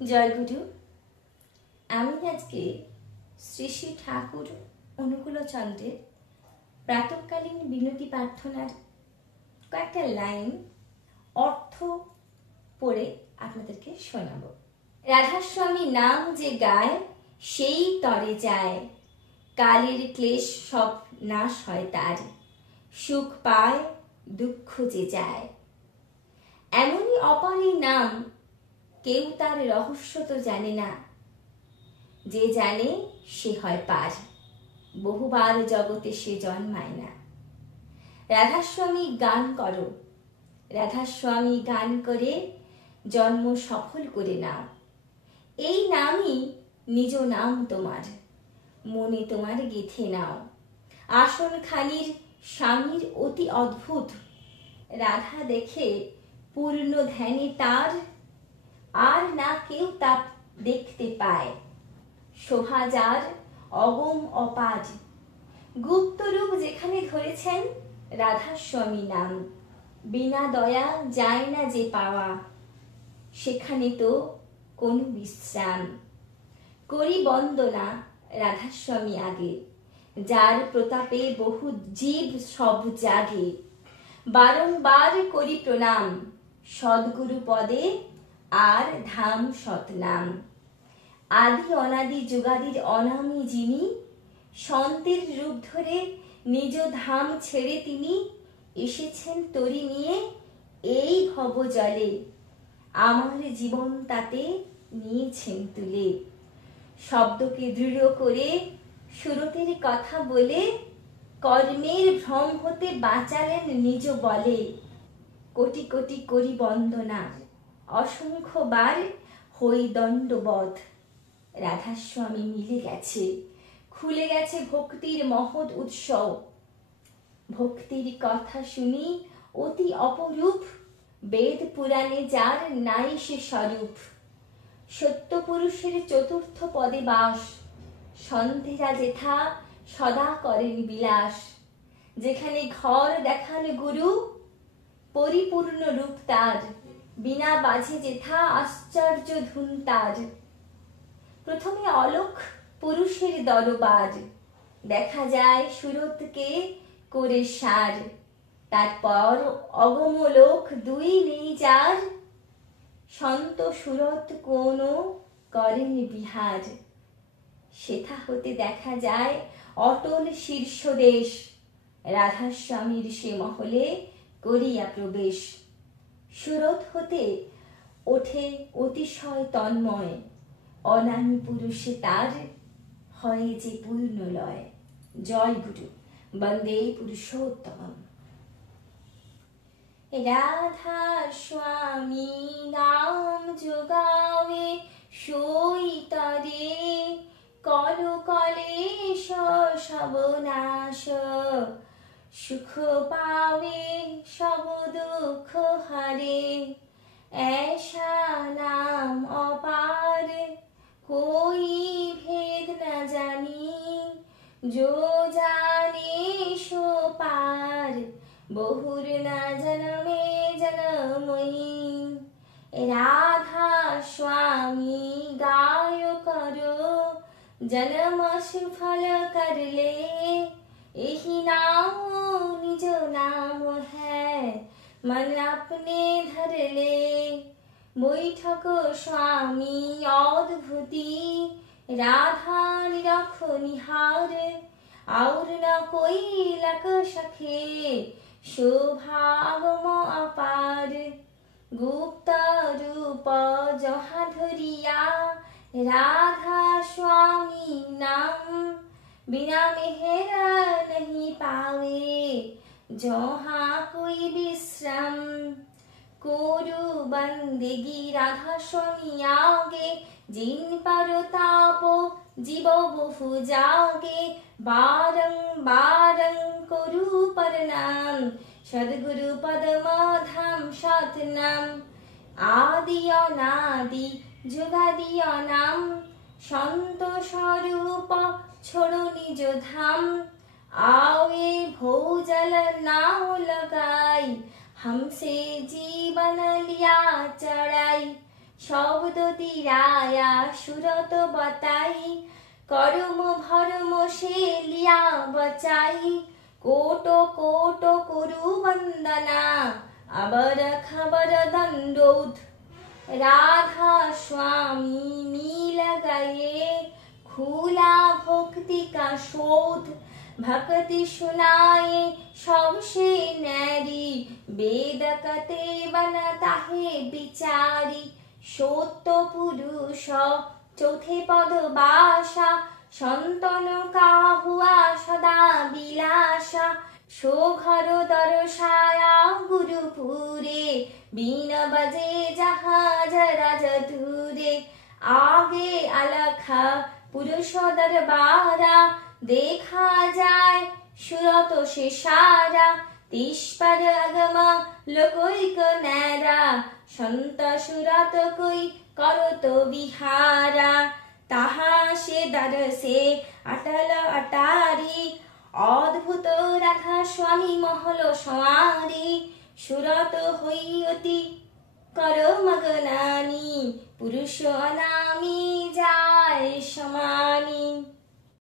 জয় গুরু। আমি আজকে শ্রী শ্রী ঠাকুর অনুকূলচন্দ্রের প্রাতঃকালীন বিনতি প্রার্থনার কয়েকটা লাইন অর্থ পড়ে আপনাদেরকে শোনাব। রাধাস্বামী নাম যে গায় সেই তরে যায়, কালের ক্লেশ সব নাশ হয় তার, সুখ পায় দুঃখ যে যায়। এমনই অপার এই নাম, কেউ তার রহস্য তো জানে না, যে জানে সে হয় পার, বহুবার জগতে সে জন্মায় না। রাধাস্বামী গান করো, রাধাস্বামী গান করে জন্ম সফল করে নাও। এই নামই নিজ নাম তোমার, মনে তোমার গেঁথে নাও। আসন খানির স্বামীর অতি অদ্ভুত, রাধা দেখে পূর্ণ ধ্যানে তার, আর না কেউ তা দেখতে পায়। শোভা যার অগম অপার, গুপ্ত রূপ যেখানে ধরেছেন রাধাস্বামী নাম, বিনা দয়া যায় না যে পাওয়া, সেখানে তো কোনো বিশ্রাম। করি বন্দনা রাধাস্বামী আগে, যার প্রতাপে বহু জীব সব জাগে। বারংবার করি প্রণাম সদ্গুরু পদে আর ধাম সতনাম। আদি অনাদি যুগাদির অনামী যিনি, সন্তের রূপ ধরে নিজ ধাম ছেড়ে তিনি এসেছেন তরি নিয়ে এই ভব জলে, আমার জীবন তাতে নিয়েছেন তুলে। শব্দকে দৃঢ় করে সুরতের কথা বলে, কর্মের ভ্রম হতে বাঁচালেন নিজ বলে। কোটি কোটি করি বন্দনা, অসংখ্য বার হই দণ্ডবধ। রাধাস্বামী মিলে গেছে, খুলে গেছে ভক্তির মহৎ উৎসব। ভক্তির কথা শুনি অতি অপরূপ, বেদ পুরাণে যার নাই সে স্বরূপ। সত্য পুরুষের চতুর্থ পদে বাস, সন্ধেরা যেথা সদা করেন বিলাস। যেখানে ঘর দেখান গুরু, পরিপূর্ণ রূপ তার, বিনা বাজে যেথা আশ্চর্য ধুন তার। প্রথমে অলোক পুরুষের দরবার, দেখা যায় সুরতকে করে সার। তারপর অগম লোক দুই নেই যার, সন্ত সুরত কোন করেন বিহার। সেথা হতে দেখা যায় অটল শীর্ষদেশ, রাধাস্বামীর সে মহলে করিয়া প্রবেশ। সুরত হতে ওঠে অতিশয় তন্ময়, অনামী পুরুষে তার হয় যে পূর্ণলয়। জয় গুরু। বন্দে পুরুষোত্তমম। রাধা স্বামী নাম যোগাবে সই তরে, কল কলেশ সব নাশ, সুখ পাবে সব দুঃখ হারে। ऐसा नाम अपार, कोई भेद न जानी, जो जाने सो पार, बहुर न जन्मे जन्मई। राधा स्वामी गाय करो, जन्म सफल कर ले, यही नाम निज नाम है, मन अपने धर ले। বৈঠক স্বামী অদ্ভুতি, রাধা নিরখ নিহার, और न कोई लक सखे, शोभागम अपार। गुप्त रूप जहाँ धरिया, राधा स्वामी नाम, बिना मेहर नहीं पावे, जहाँ कोई विश्राम। कोरु बंदेगी राधास्वामी आगे, जिन पर तापो जीव बहु जागे। बारंबार करु प्रणाम, सद्गुरु पदम धाम सतनाम। आदि अनादि जुगादि नाम, সন্ত স্বরূপ छोड़ो निज धाम। आवे भोजल नाव लगाई, हमसे जीवन लिया चढ़ाई। सब তীরায়া সুরত বতাই করম ভরম শেলিয়া বচাই কোট কোট করু বন্দনা আবার খবর দণ্ডৌত राधा स्वामी नील गए खुला भक्ति का शोध भक्ति सुनाए सबसे नारी वेद कते बनता है बिचारी सत्य पुरुष चौथे पद बासा संतन का हुआ सदा बिलासा सोघर दर्शाया गुरुपुरे बीन बजे जहाज राजधुरे आगे अलखा पुरुष दरबारा देखा जाए सुरत से सारा तीस पर अगमा लोकोइक नैरा संत सुरत कोई करो तो विहारा ताहा से दर से अटल अटारी অদ্ভুত রাধা স্বামী মহল সওয়ারি সুরত হই অতি কর মগনানি পুরুষ অনামি যায় সমানি।